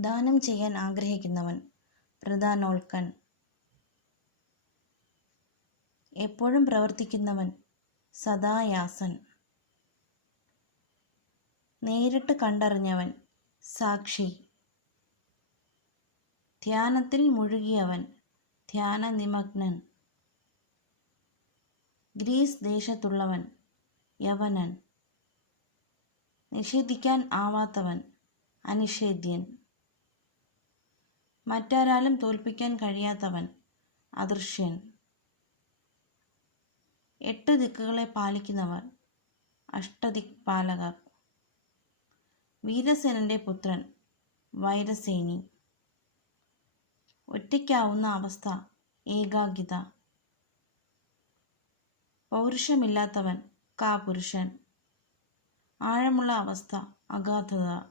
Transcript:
ദാനം ചെയ്യാൻ ആഗ്രഹിക്കുന്നവൻ, പ്രധാനോൽക്കൻ. എപ്പോഴും പ്രവർത്തിക്കുന്നവൻ, സദായാസൻ. നേരിട്ട് കണ്ടറിഞ്ഞവൻ, സാക്ഷി. ധ്യാനത്തിൽ മുഴുകിയവൻ, ധ്യാനനിമഗ്നൻ. ഗ്രീസ് ദേശത്തുള്ളവൻ, യവനൻ. നിഷേധിക്കാൻ ആവാത്തവൻ, അനിഷേധ്യൻ. മറ്റാരാലും തോൽപ്പിക്കാൻ കഴിയാത്തവൻ, അദൃശ്യൻ. 8 ദിക്കുകളെ പാലിക്കുന്നവർ, അഷ്ടദിക്പാലകർ. വീരസേനന്റെ പുത്രൻ, വൈരസേനി. ഒറ്റയ്ക്കാവുന്ന അവസ്ഥ, ഏകാകിത. പൗരുഷമില്ലാത്തവൻ, കാപുരുഷൻ. ആഴമുള്ള അവസ്ഥ, അഗാധത.